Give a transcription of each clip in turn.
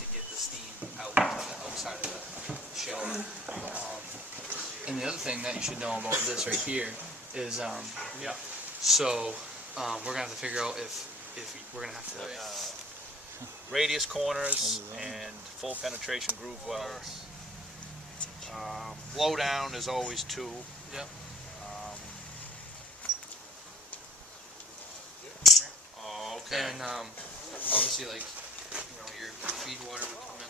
to get the steam out to the outside of the shell. And the other thing that you should know about this right here is, we're gonna have to figure out if we're gonna have to radius corners and full penetration groove welds. Blow down is always 2. Yep. Okay. And obviously, like, you know, your feed water would come in.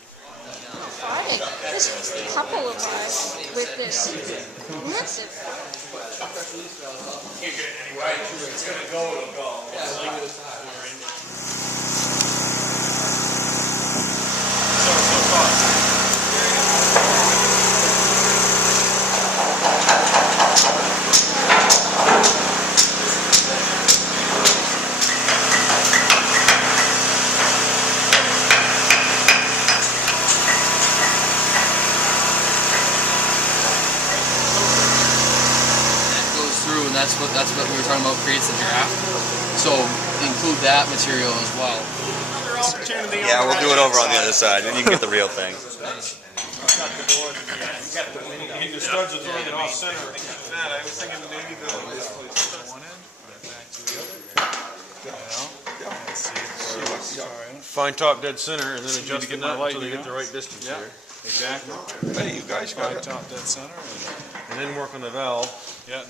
There's a couple of us with this massive. Can't get it anyway. It's gonna go, it'll go. That's what we were talking about, creates the draft. So include that material as well. Yeah, we'll do it over on the other side, and you can get the real thing. The studs are throwing it off center. I was thinking maybe the one end, back to the other. Find top dead center and then adjust the nut until they get the right distance here. Exactly. Hey, you guys got it. Top dead center. And then work on the valve. Yeah.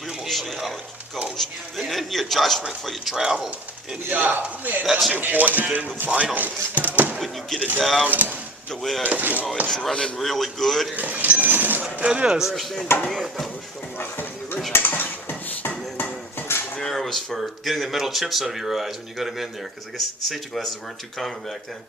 We will see how it goes. And then your adjustment for your travel in here. That's the important thing, the final. When you get it down to where, you know, it's running really good. It is. First engineered those from the original. And then, There was for getting the metal chips out of your eyes when you got them in there, because I guess safety glasses weren't too common back then.